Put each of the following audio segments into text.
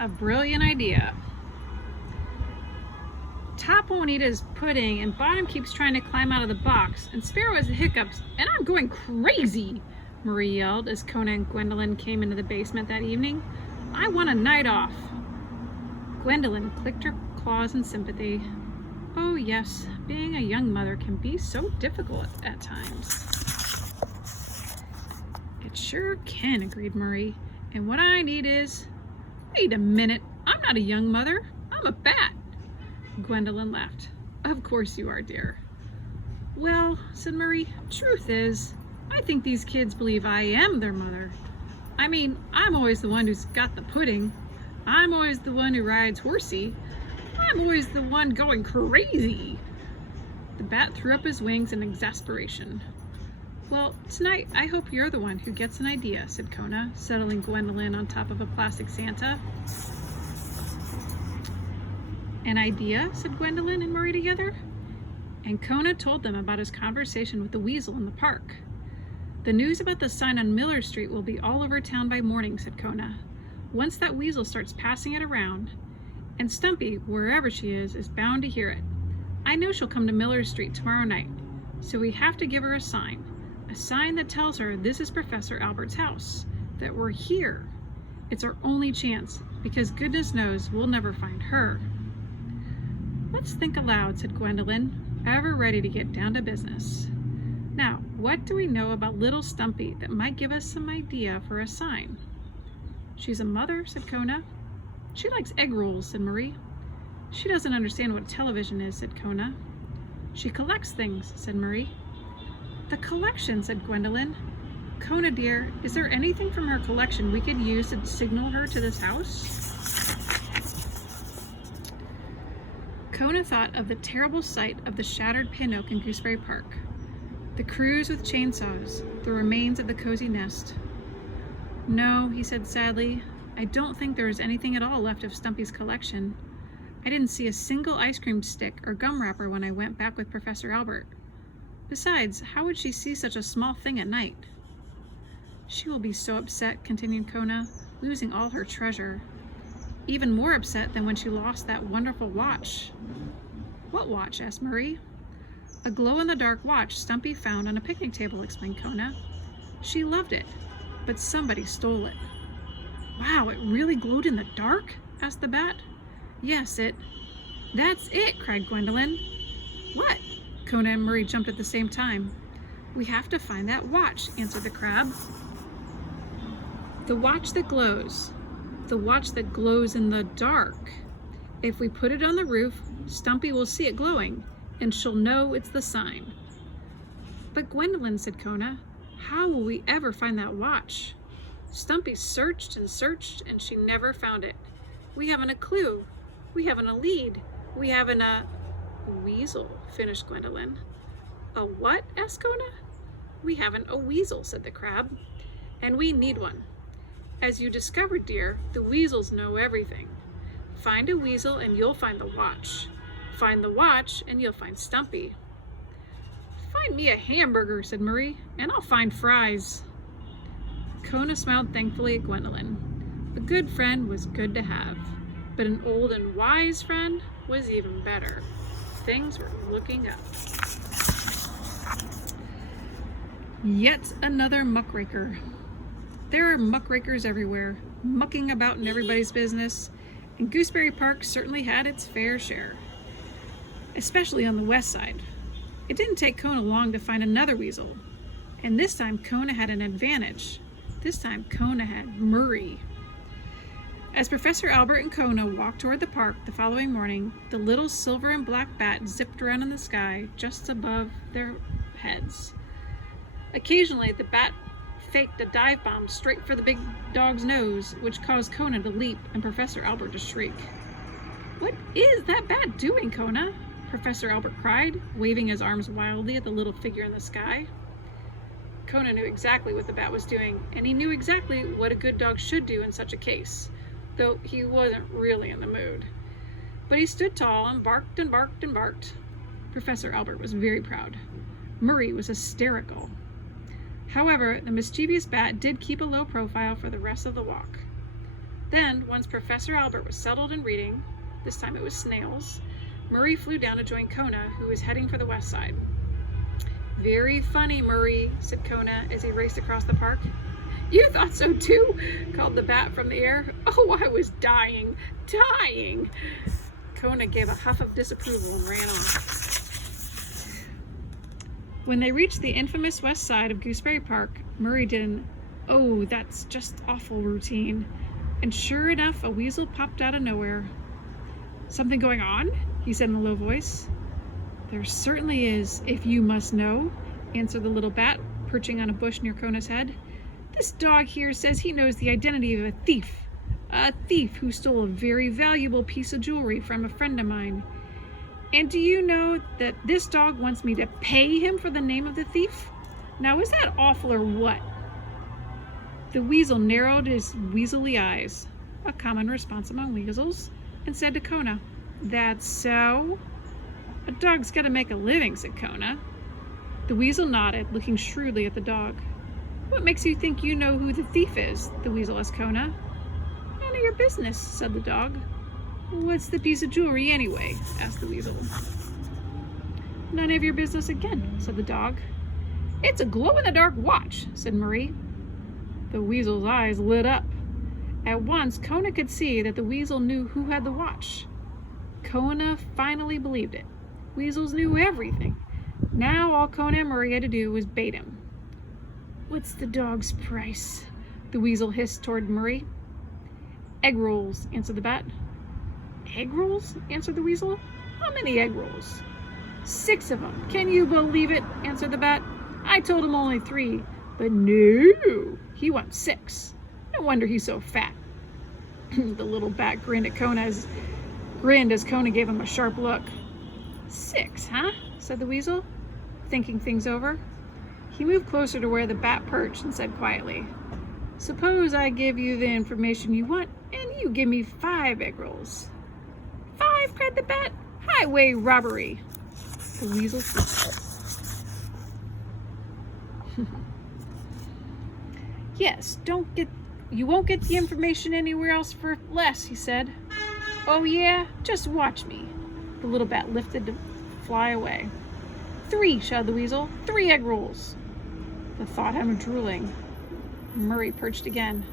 A brilliant idea. Top won't eat his pudding, and Bottom keeps trying to climb out of the box, and Sparrow has the hiccups, and I'm going crazy, Marie yelled as Kona and Gwendolyn came into the basement that evening. I want a night off. Gwendolyn clicked her claws in sympathy. Oh yes, being a young mother can be so difficult at times. It sure can, agreed Marie. And what I need is... Wait a minute, I'm not a young mother. I'm a bat. Gwendolyn laughed. Of course you are, dear. Well, said Marie, truth is, I think these kids believe I am their mother. I mean, I'm always the one who's got the pudding. I'm always the one who rides horsey. I'm always the one going crazy. The bat threw up his wings in exasperation. Well, tonight I hope you're the one who gets an idea, said Kona, settling Gwendolyn on top of a plastic Santa. An idea, said Gwendolyn and Marie together. And Kona told them about his conversation with the weasel in the park. The news about the sign on Miller Street will be all over town by morning, said Kona. Once that weasel starts passing it around, and Stumpy, wherever she is bound to hear it. I know she'll come to Miller Street tomorrow night, so we have to give her a sign that tells her this is Professor Albert's house, that we're here. It's our only chance, because goodness knows we'll never find her. Let's think aloud, said Gwendolyn, ever ready to get down to business. Now, what do we know about little Stumpy that might give us some idea for a sign? She's a mother, said Kona. She likes egg rolls, said Marie. She doesn't understand what television is, said Kona. She collects things, said Marie. The collection, said Gwendolyn. Kona, dear, is there anything from her collection we could use to signal her to this house? Kona thought of the terrible sight of the shattered pin oak in Gooseberry Park, the crews with chainsaws, the remains of the cozy nest. No, he said sadly, I don't think there is anything at all left of Stumpy's collection. I didn't see a single ice cream stick or gum wrapper when I went back with Professor Albert. Besides, how would she see such a small thing at night? She will be so upset, continued Kona, losing all her treasure. Even more upset than when she lost that wonderful watch. What watch? Asked Marie. A glow-in-the-dark watch Stumpy found on a picnic table, explained Kona. She loved it, but somebody stole it. Wow, it really glowed in the dark? Asked the bat. Yes, That's it, cried Gwendolyn. What? Kona and Marie jumped at the same time. We have to find that watch, answered the crab. The watch that glows. The watch that glows in the dark. If we put it on the roof, Stumpy will see it glowing, and she'll know it's the sign. But Gwendolyn, said Kona, how will we ever find that watch? Stumpy searched and searched, and she never found it. We haven't a clue. We haven't a lead. We haven't a weasel, finished Gwendolyn. A what? Asked Kona. We haven't a weasel, said the crab, and we need one. As you discovered, dear, the weasels know everything. Find a weasel and you'll find the watch. Find the watch and you'll find Stumpy. Find me a hamburger, said Marie, and I'll find fries. Kona smiled thankfully at Gwendolyn. A good friend was good to have, but an old and wise friend was even better. Things were looking up. Yet another muckraker. There are muckrakers everywhere, mucking about in everybody's business, and Gooseberry Park certainly had its fair share, especially on the west side. It didn't take Kona long to find another weasel, and this time Kona had an advantage. This time Kona had Murray. As Professor Albert and Kona walked toward the park the following morning, the little silver and black bat zipped around in the sky just above their heads. Occasionally, the bat faked a dive bomb straight for the big dog's nose, which caused Kona to leap and Professor Albert to shriek. What is that bat doing, Kona? Professor Albert cried, waving his arms wildly at the little figure in the sky. Kona knew exactly what the bat was doing, and he knew exactly what a good dog should do in such a case, though he wasn't really in the mood. But he stood tall and barked and barked and barked. Professor Albert was very proud. Murray was hysterical. However, the mischievous bat did keep a low profile for the rest of the walk. Then, once Professor Albert was settled in reading, this time it was snails, Murray flew down to join Kona, who was heading for the west side. Very funny, Murray, said Kona as he raced across the park. You thought so too, called the bat from the air. Oh, I was dying. Kona gave a huff of disapproval and ran off. When they reached the infamous west side of Gooseberry Park, Murray did an "oh, that's just awful" routine, and sure enough, a weasel popped out of nowhere. Something going on? He said in a low voice. There certainly is, if you must know, answered the little bat, perching on a bush near Kona's head. This dog here says he knows the identity of a thief who stole a very valuable piece of jewelry from a friend of mine. And do you know that this dog wants me to pay him for the name of the thief? Now, is that awful or what? The weasel narrowed his weaselly eyes, a common response among weasels, and said to Kona, That's so? A dog's got to make a living, said Kona. The weasel nodded, looking shrewdly at the dog. What makes you think you know who the thief is? The weasel asked Kona. None of your business, said the dog. What's the piece of jewelry anyway? Asked the weasel. None of your business again, said the dog. It's a glow-in-the-dark watch, said Murray. The weasel's eyes lit up. At once, Kona could see that the weasel knew who had the watch. Kona finally believed it. Weasels knew everything. Now all Kona and Murray had to do was bait him. What's the dog's price? The weasel hissed toward Murray. Egg rolls, answered the bat. Egg rolls? Answered the weasel. How many egg rolls? 6 of them. Can you believe it? Answered the bat. I told him only 3, but no, he wants 6. No wonder he's so fat. The little bat grinned as Kona gave him a sharp look. 6, huh? Said the weasel, thinking things over. He moved closer to where the bat perched and said quietly, Suppose I give you the information you want and you give me 5 egg rolls. 5, cried the bat. Highway robbery. The weasel flipped. Yes, you won't get the information anywhere else for less, he said. Oh yeah? Just watch me. The little bat lifted to fly away. 3, shouted the weasel. 3 egg rolls. The thought had him drooling. Murray perched again.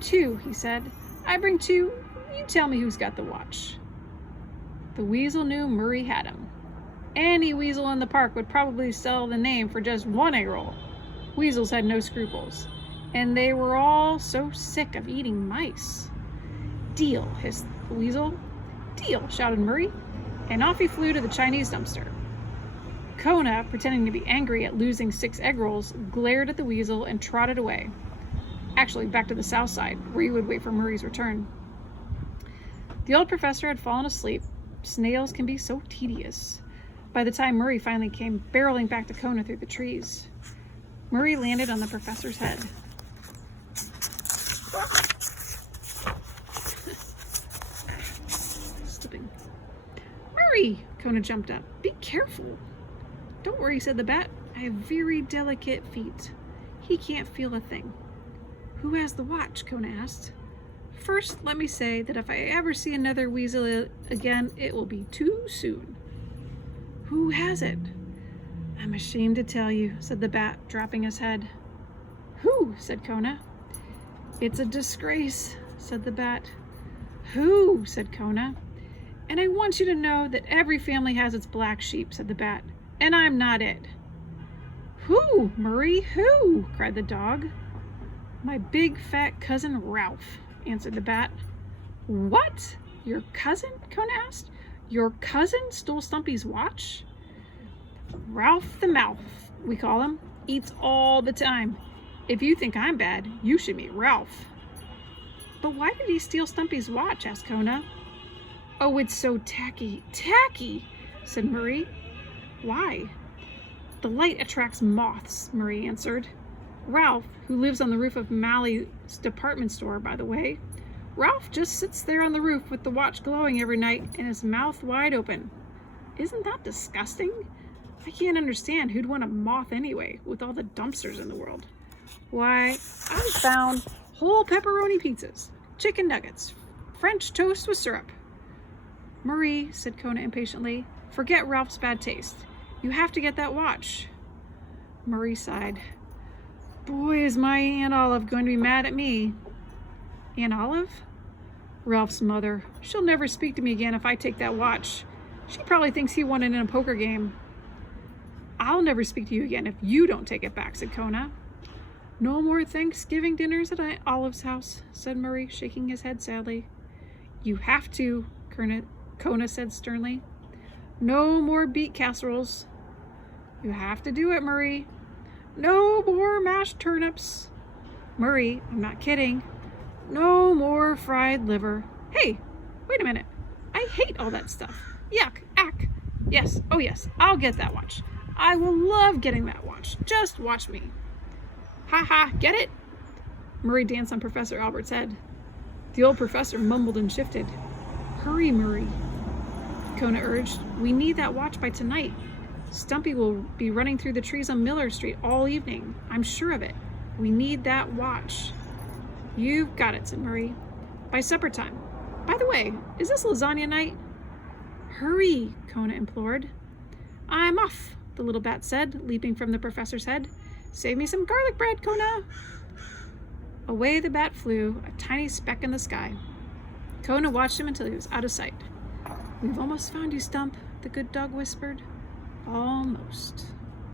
2, he said. I bring 2. You tell me who's got the watch. The weasel knew Murray had him. Any weasel in the park would probably sell the name for just 1 egg roll. Weasels had no scruples, and they were all so sick of eating mice. Deal, hissed the weasel. Deal, shouted Murray, and off he flew to the Chinese dumpster. Kona, pretending to be angry at losing 6 egg rolls, glared at the weasel and trotted away. Actually, back to the south side, where he would wait for Murray's return. The old professor had fallen asleep. Snails can be so tedious. By the time Murray finally came barreling back to Kona through the trees, Murray landed on the professor's head. Slipping. Murray! Kona jumped up. Be careful. Don't worry, said the bat. I have very delicate feet. He can't feel a thing. Who has the watch? Kona asked. First, let me say that if I ever see another weasel again, it will be too soon. Who has it? I'm ashamed to tell you, said the bat, dropping his head. Who? Said Kona. It's a disgrace, said the bat. Who? Said Kona. And I want you to know that every family has its black sheep, said the bat, and I'm not it. Who, Murray? Who? Cried the dog. My big fat cousin Ralph, answered the bat. What? Your cousin? Kona asked. Your cousin stole Stumpy's watch? Ralph the Mouth, we call him, eats all the time. If you think I'm bad, you should meet Ralph. But why did he steal Stumpy's watch? Asked Kona. Oh, it's so tacky. Tacky, said Murray. Why? The light attracts moths, Murray answered. Ralph, who lives on the roof of Mally's department store, by the way, Ralph just sits there on the roof with the watch glowing every night and his mouth wide open. Isn't that disgusting? I can't understand who'd want a moth anyway, with all the dumpsters in the world. Why, I found whole pepperoni pizzas, chicken nuggets, French toast with syrup. Marie, said Kona impatiently, forget Ralph's bad taste. You have to get that watch. Marie sighed. Boy, is my Aunt Olive going to be mad at me. Aunt Olive? Ralph's mother. She'll never speak to me again if I take that watch. She probably thinks he won it in a poker game. I'll never speak to you again if you don't take it back, said Kona. No more Thanksgiving dinners at Aunt Olive's house, said Murray, shaking his head sadly. You have to, Kona said sternly. No more beet casseroles. You have to do it, Murray. No more mashed turnips. Murray, I'm not kidding. No more fried liver. Hey, wait a minute. I hate all that stuff. Yuck, ack. Yes, oh yes, I'll get that watch. I will love getting that watch. Just watch me. Ha ha, get it? Murray danced on Professor Albert's head. The old professor mumbled and shifted. Hurry, Murray, Kona urged. We need that watch by tonight. Stumpy will be running through the trees on Miller Street all evening. I'm sure of it. We need that watch. You've got it, said Murray. By supper time. By the way, is this lasagna night? Hurry, Kona implored. I'm off, the little bat said, leaping from the professor's head. Save me some garlic bread, Kona. Away the bat flew, a tiny speck in the sky. Kona watched him until he was out of sight. We've almost found you, Stump, the good dog whispered. Almost.